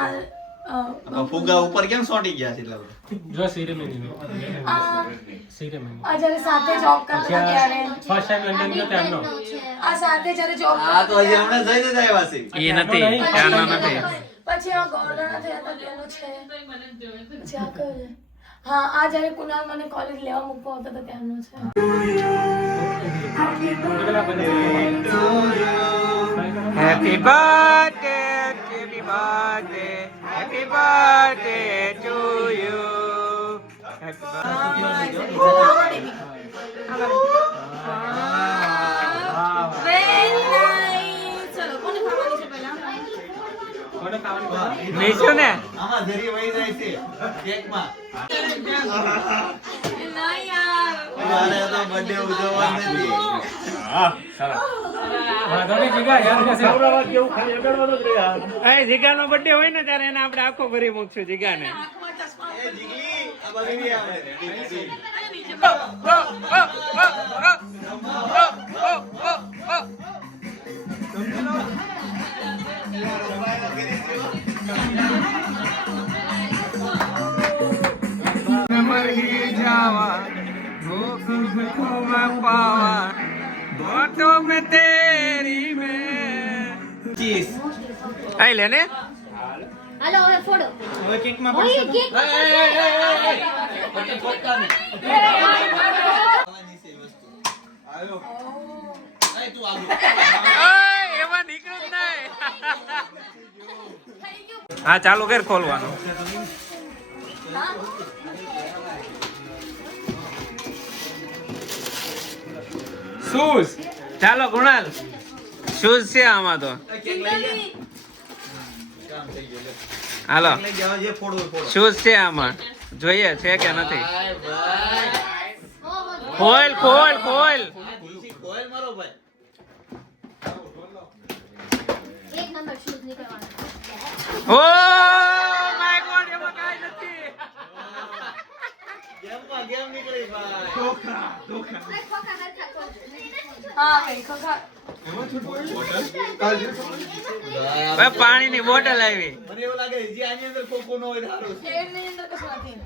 કુનાલ ફુગા ઉપર કેમ સોટી ગયા છે એટલે જો સેરેમની જ્યારે સાથે જોબ કરતા ત્યારે ફર્સ્ટ ટાઈમ લંડન ગયો ત્યારનો આ સાથે જ્યારે જોબ આ તો હજી હમણાં જઈને જ આવ્યા છે એ નથી ત્યાંનો નથી પછી આ ગોળાના થયા હતા તેનો છે પછી આ કયો છે હા આ જ્યારે કુનાલ મને કોલેજ લેવા મૂકવા આવતા હતા ત્યાંનો છે happy birthday happy birthday happy birthday to you happy મીશું ને આમાં ધરી વહી જાય છે કેકમાં મારે તો બર્થડે ઉજવવા નથી જીગાનો બર્થડે હોય ને ત્યારે એને આપણે આખો ભરી મૂકશું જીગાને એ જીગલી આ બાજુ નહીં આવે फोटो में तेरी में चीज आई लेने હાલો હવે ફોડો હવે કેક માં ઓય કેક પછી ફોટકા નહીં આયો એ તું આગળ એમાં નીકળું જ નહીં હા ચાલુ કર ખોલવાનું શૂઝ ચાલો કુણાલ શૂઝ છે આમાં તો હાલો લઈ જાવ જે ફોડો ફોડો શૂઝ છે આમાં જોઈએ છે કે નથી ભાઈ ભાઈ ખોલ ખોલ ખોલ કોઈલ મારો ભાઈ એક નંબર શૂઝ નીકળવાનો ઓ માય ગોડ એમાં કાઈ નથી ગેમ નીકળી ભાઈ ખોખા હરખા ખોલ હા ભાઈ ખોખા હવે પાણીની બોટલ આવી મને એવું લાગે જે આની અંદર કોકો નો હોય સારું છે એની અંદર કશું નથી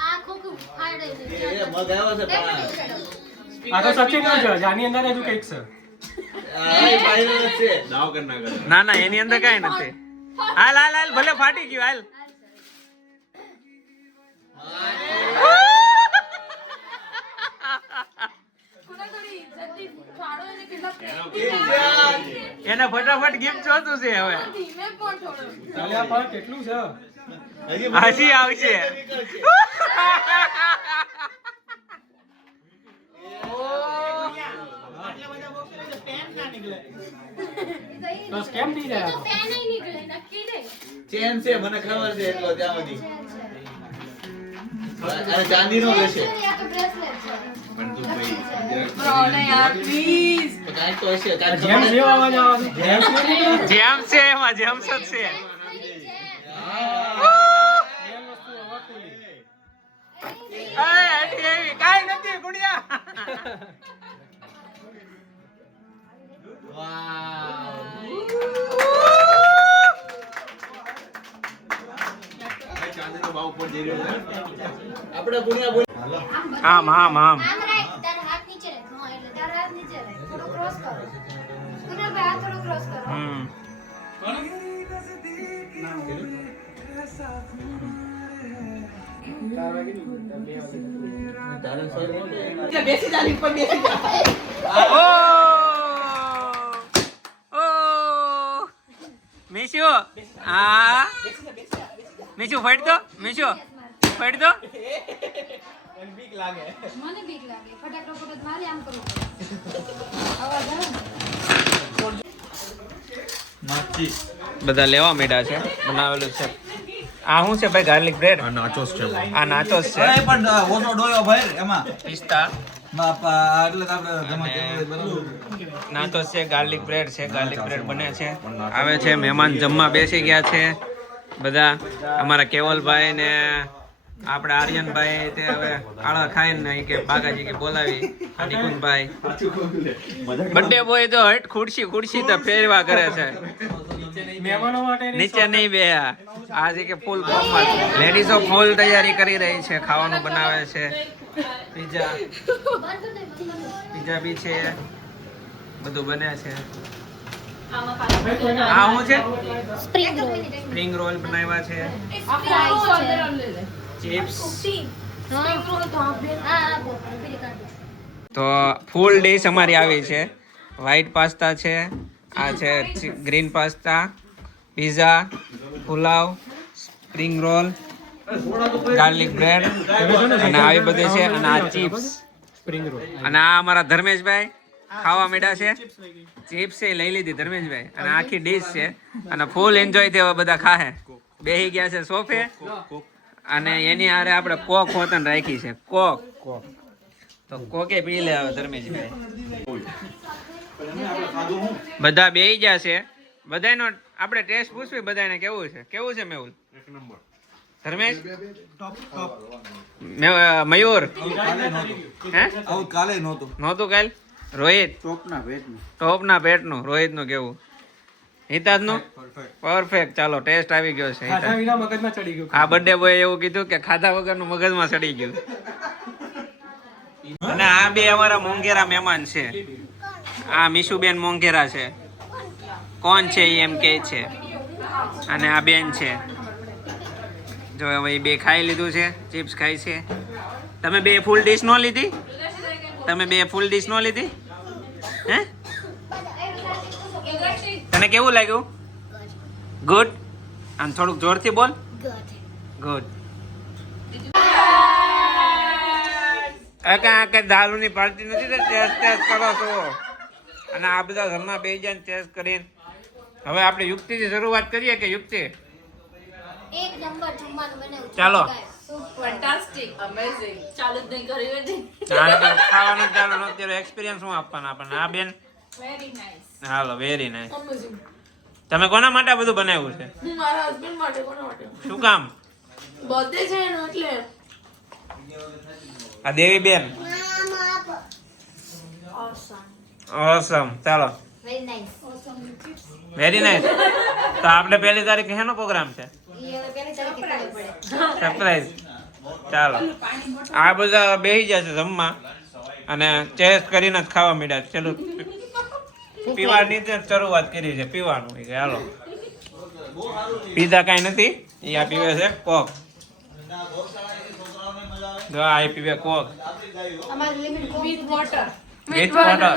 આ ખોખું ફાડે છે એ મગ આવ્યો છે પણ આ તો સચિન નો છે આની અંદર હજુ કંઈક છે આ એ ફાઇનલ જ છે દાવ કર ના કરે ના ના એની અંદર કાઈ નથી હાલ હાલ હાલ ભલે ફાટી ગયું હાલ કુનાલ થોડી જલ્દી ફાડો એને કેટલા એને ફટાફટ ગિફ્ટ જોતું છે હવે ધીમે પણ થોડો ચાલ્યા પર કેટલું છે હાસી આવશે તો સ્કેમ થઈ જાય તો પેન નહીં નીકળે નક્કી નહીં ચેન છે મને ખબર છે એટલો ત્યાં સુધી અને ચાંદીનો લેશે યા તો બ્રેસલેટ છે બ્રો ને યાર પ્લીઝ તો કાંઈક તો હશે કાંઈક જેમ ખબર જેવો અવાજ આવે જેમ જેમ છે એમાં જેમ જ છે કાઈ નથી ગુડિયા વાવ ચાંદીનો ભાવ ઉપર જઈ રહ્યો છે આપણે ગુણ્યા બોલ આમ આમ આમ આમ રાખ તારા હાથ નીચે રાખ હા એટલે તારા હાથ નીચે રાખ થોડો ક્રોસ કરો કુનાભાઈ હાથ થોડો ક્રોસ કરો તારે સર ઓ મીશુ આ મીશુ ફાડ દો મીશુ ફાડ દો મને બીક લાગે ફટાકડો ફટક મારી આમ કરો અવાજ આવે માચીસ બધા લેવા માંડ્યા છે બનાવેલું છે આ શું છે ભાઈ ગાર્લિક બ્રેડ આ નાચોસ છે આ નાચોસ છે એ પણ ઓનો ડોયો ભાઈ એમાં પિસ્તા બાપા એટલે આપણે ગમે તે બનાવું નાચોસ છે ગાર્લિક બ્રેડ છે ગાર્લિક બ્રેડ બને છે આવે છે મહેમાન જમવા બેસી ગયા છે બધા અમારા કેવલભાઈ ને આપણે આર્યનભાઈ તે હવે આળા ખાઈને અહીં કે બાગાજી કે બોલાવી નિકુંજભાઈ બર્થડે બોય તો હટ ખુરશી ખુરશી તો ફેરવા કરે છે મહેમાનો માટે નીચે નહીં બે આજે કે ફૂલ ફોર્મમાં લેડીઝો ફૂલ તૈયારી કરી રહી છે, ખાવાનું બનાવે છે, પીઝા બી છે, બધું બને છે. આ શું છે? સ્પ્રિંગ રોલ બનાવ્યા છે, ચિપ્સ. તો ફૂલ ડીશ અમારી આવી છે. વ્હાઈટ પાસ્તા છે, આ છે green pasta, pizza, pulao, spring roll, garlic bread અને આવી બધી છે. અને આ ચિપ્સ સ્પ્રિંગ રોલ અને આ અમારા ધર્મેશભાઈ ખાવા માંડ્યા છે. ચિપ્સ એ લઈ લીધી ધર્મેશભાઈ અને આખી ડીશ છે અને ફૂલ એન્જોય તેવા બધા ખાહે. બેહી ગયા છે સોફે અને એની હારે આપણે કોક હોતન રાખી છે. કોક તો કોકે પી લે હવે ધર્મેશભાઈ. બધા બેહી ગયા છે. બધાનો આપણે ટેસ્ટ પૂછવી બધાને કેવું છે? કેવું છે મેહુલ? ધર્મેશ, મયુર હે કાલે નહોતું નહોતું કાલ? રોહિત ટોપના પેટનું રોહિતનું કેવું? હિતાજનું પરફેક્ટ. ચાલો ટેસ્ટ આવી ગયો છે. ખાધા વિના મગજમાં ચડી ગયું. આ બર્થડે બોય એવું કીધું કે ખાધા વગરનું મગજમાં ચડી ગયું. અને આ બે અમારા મોંઘેરા મહેમાન છે. આ મીશુબેન મોંઘેરા છે. કોણ છે એમ કે છે. અને આ બેન છે. જો હવે બે ખાઈ લીધું છે, ચિપ્સ ખાઈ છે. તમે બે ફૂલ ડીશ નો લીધી? તમે બે ફૂલ ડીશ નો લીધી? હે તને કેવું લાગ્યું? ગુડ. અને થોડુંક જોરથી બોલ. ગુડ. આકા દારૂની પાર્ટી નથી તો ટેસ્ટ કરો છો. અને આ બધા ઘરમાં બે જણ ટેસ્ટ કરીને હવે આપણે યુક્તિથી શરૂઆત કરીએ કે યુક્તિ? એક નંબર જમવાનું બનાવ્યું. ચાલો ફેન્ટાસ્ટિક અમેઝિંગ. ચાલુ જ નહીં કરી હતી. ખાવાનું ચાલો અત્યારે એક્સપિરિયન્સ શું આપવાના આપણને? આ બેન વેરી નાઈસ. હાલો વેરી નાઈસ. અમેઝિંગ. તમે કોના માટે આ બધું બનાવ્યું છે? હું મારા હસબન્ડ માટે કોના માટે? શું કામ? બર્થડે છે એનો એટલે. આ દેવી બેન ઓસમ. ચાલો વેરી નાઈસ. Very nice. તો આપણે પહેલી તારીખે શેનો પ્રોગ્રામ છે? એ હવે પહેલી તારીખે ખબર પડે. સરપ્રાઈઝ. ચાલો આ બધા બેસી જશે જમવા અને ટેસ્ટ કરીને જ ખાવા માંડ્યા. ચલો પીવાની જ શરૂઆત કરી છે. પીવાનું કે હાલો પીધા કાંઈ નથી. એ આ પીવે છે કોક. જો આ પીવે કોક અમારી limit with water. With water.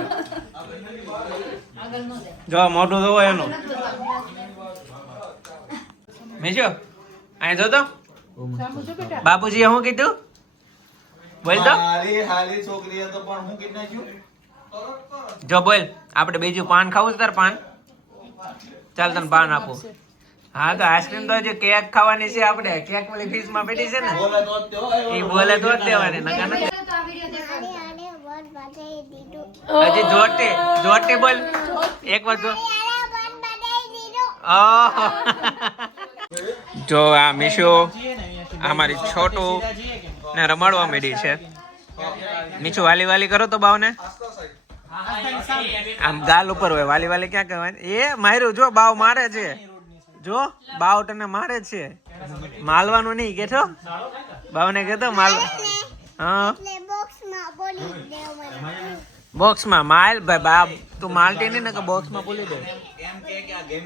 જો મોઢું જોવો એનું. મેજો અહીં જો તો બાપુજીએ શું કીધું? બોલ તો. હાલી છોકરી તો પણ હું કીધું નાખ્યું. જો બોલ. આપણે બીજું પાન ખાવું છે? તાર પાન? ચાલ તને પાન આપું. હા તો આઈસ્ક્રીમ તો હજી કેક ખાવાની છે આપણે. કેક વાળી ફીસ માં બેઠી છે ને બોલે તો જ તેઓ એ બોલે તો જ દેવાની. નકા નકા તો આ વિડિયો દેખાડો. હજી જોરથી જોરથી બોલ. એક વાર જો. ઓહો. જો આ મીશુ અમારી છોટું ને રમાડવા માંડી છે. મીશુ વાલી વાલી કરો તો બાવને. આમ ગાલ ઉપર હોય. વાલી વાલી ક્યાં કહેવાય? એ માર્યું. જો બાવ મારે છે. જો બાવ તને મારે છે. માલવાનું નહીં કેઠો. બાવને કહેતો માલ. હા બોક્સમાં માલ. ભાઈ બાપ તું માલતી નહીં ને કે બોક્સમાં બોલી દે. એમ કે આ ગેમ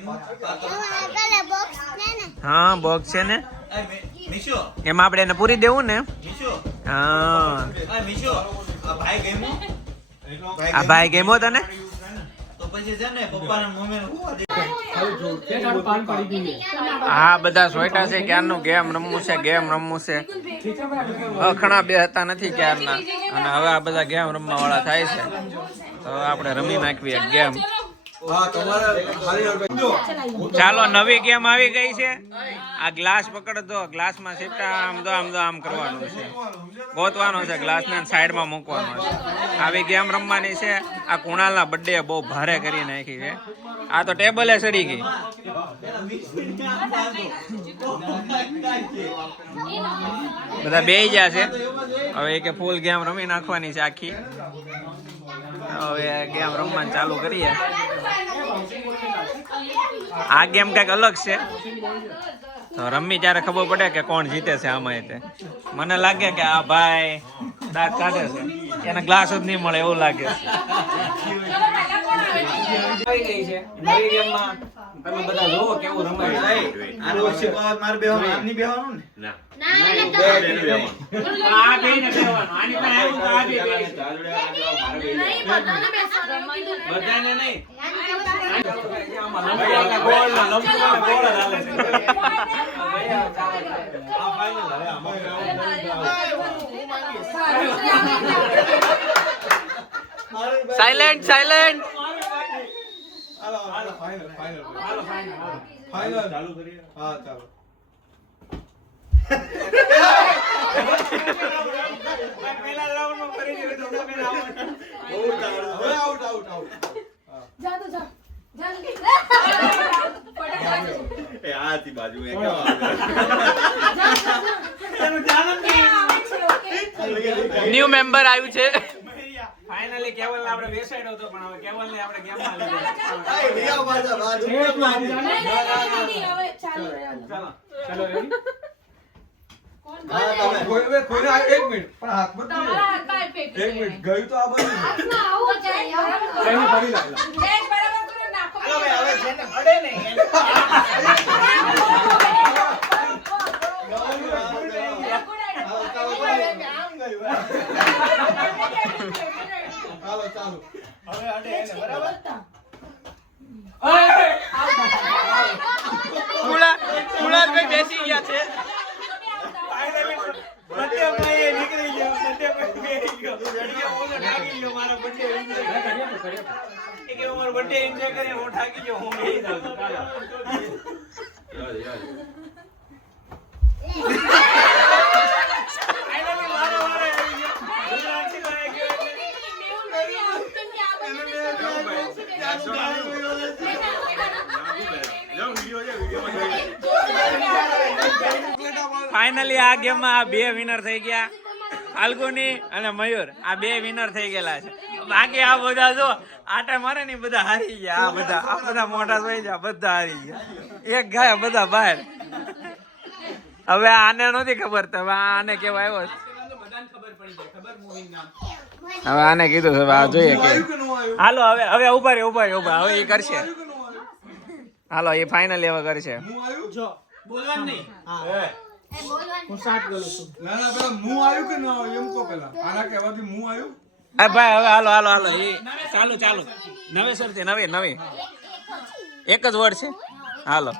હા બોક્સ છે ને મિશો એમાં આપણે એને પૂરી દેવું ને. મિશો હા મિશો આ ભાઈ ગેમ આ ભાઈ ગેમો તને. તો પછી છે ને પપ્પાને મમ્મીને તારું પાન પડી ગયું. આ બધા સોયટા છે ક્યારનું ગેમ રમવું છે. ગેમ રમવું છે. અખણા બે હતા નથી ક્યારના અને હવે આ બધા ગેમ રમવા વાળા થાય છે. તો આપણે રમી નાખવી એક ગેમ. ચાલો નવી ગેમ આવી ગઈ છે. આ ગ્લાસ પકડ દો. ગ્લાસમાં સિફ્ટા આમ દો આમ દો આમ કરવાનું છે. ગોતવાનો છે ગ્લાસને સાઈડમાં મૂકવાનો છે. આવી ગેમ રમવાની છે. આ કુણાલના બર્થડે બહુ ભારે કરી નાખી છે. આ તો ટેબલે ચડી ગઈ. બધા બેહી ગયા છે. હવે કે ફૂલ ગેમ રમી નાખવાની છે આખી. હવે ગેમ રમવાનું ચાલુ કરીએ. આ ગેમ કઈક અલગ છે, તો રમી ત્યારે ખબર પડે કે કોણ જીતે છે આમાં. તે મને લાગે કે આ ભાઈ દાંત કાઢે છે, એને ગ્લાસ જ નહીં મળે એવું લાગે છે. આવી ગઈ છે નવી ગેમમાં, તમે બધા જોવો કેવું રમાય છે. આનો વર્ષે બાદ મારે બેહવાનું, આમ નહીં બેહવાનું ને. આ બેયને બેહવાનું. આની પાસે આવ્યું તો આ બે બેહી છે. નહીં, બધાને બેસવાનું એવું કીધું ને. બધાને નહીં. આમાં લંબગોળના ગોળના લંબગોળના ગોળ જ હાલે છે. આ ફાઇનલ હવે અમારે સાયલેન્ટ સાયલેન્ટ. હાલો ફાઇનલ ચાલુ કરીએ. હા ચાલો. પહેલા રાઉન્ડમાં ફરી ગયો તો પેલા હવે આઉટ. જા તો જા. જા જલ્દી. એ આ હતી બાજુ એ કેવા ન્યુ મેમ્બર આવ્યું છે. ફાઇનલી કેવલ ને આપણે બેસાડ્યો હતો, પણ હવે કેવલ ને આપણે ગેમમાં લીધો. એ વિયા બાજુ બાજુ નહીં, હવે ચાલુ રહેવાનું. ચાલો રેડી. હા તમે કોઈને એક મિનિટ પણ હાથમાં જ નહીં. તમારા હાથમાં એ ફેંકી એક મિનિટ ગયું તો આ બધું હાથમાં આવું જાય કઈને ફરી લાગલા. બેગ બરાબર કરો નાખો. હાલો ભાઈ હવે છે ને પડે ને હાલો ચાલો હવે અડે એને બરાબર. ભાઈ બેસી ગયા છે. ફાઇનલી આ ગેમમાં આ બે વિનર થઈ ગયા, ફાલ્ગુની અને મયુર. આ બે વિનર થઈ ગયેલા છે. બાકી આ બધા જો આટા મારે ને બધા હારી ગયા. આ બધા મોટા થઈ ગયા, બધા હારી ગયા. એક ગયા બધા બહાર. હવે આને નથી ખબર, તો હવે આને કેવા આવ્યો છે. હવે આને કીધું છે, આ જોઈએ કે હાલો હવે ઉભા રે હવે એ કરશે. હાલો એ ફાઇનલી હવે કરશે. બોલવાનું નહીં. ના પેલા મું આવ્યું કે ન આવ્યું એમ કહો પેલા. આના કહેવાથી મું આવ્યું. ભાઈ હવે હાલો એ ચાલુ નવેસર થી નવી એક જ વર્ડ છે. હાલો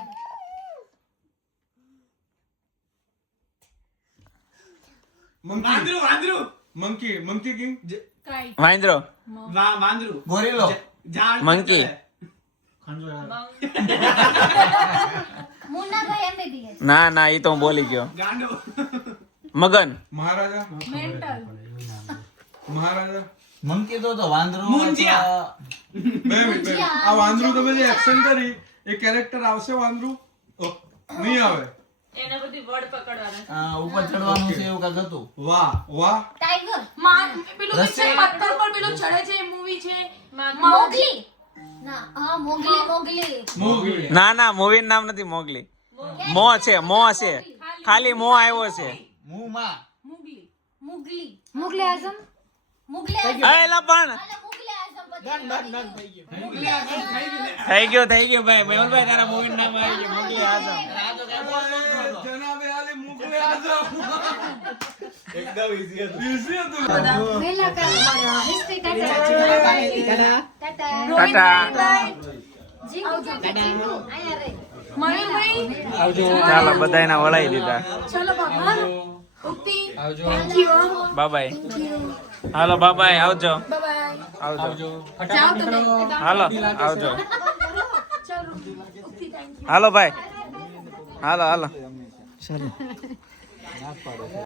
મંકી કિંગ વાંદરો ગોરીલો મંકી મુન્નાભાઈ એમબીબીએસ ના એ તો હું બોલી ગયો. મગન મહારાજા મંકી તો વાંદરો બે મિનિટ. આ વાંદરું તમે જે એક્શન કરી એ કેરેક્ટર આવશે વાંદરું? નહીં આવે. ઉપર ચડવાનું છે એવું કાક હતું. વાહ ટાઈગર પેલું છે પથ્થર પર પેલું ચડે છે એ મૂવી છે મોગલી ના હા મોગલી ના મૂવી નામ નથી મોગલી. મો છે ખાલી મો આવ્યો છે. મુમાં મુગલે આઝમ એલા પણ થઈ ગયો ભાઈ મેહુલભાઈ તારા મૂવી નામ આવી ગયું મોગલી આઝમ. જનાબે આલી મુગલે આઝમ. એકદમ ઈઝી હતું. ઈઝી હતું. વેલા કા હિસ્ટ્રી ટાટા આયા રે મયુરભાઈ ચાલો બધાયના વળાઈ દીધા. ચલો ભગવાન ઉક્તિ થેન્ક યુ બાબાય. હાલો બાબાય આવજો. બાય આવજો. જાઓ તમે હાલો આવજો. ચલો ઉક્તિ થેન્ક યુ હાલો ભાઈ હાલો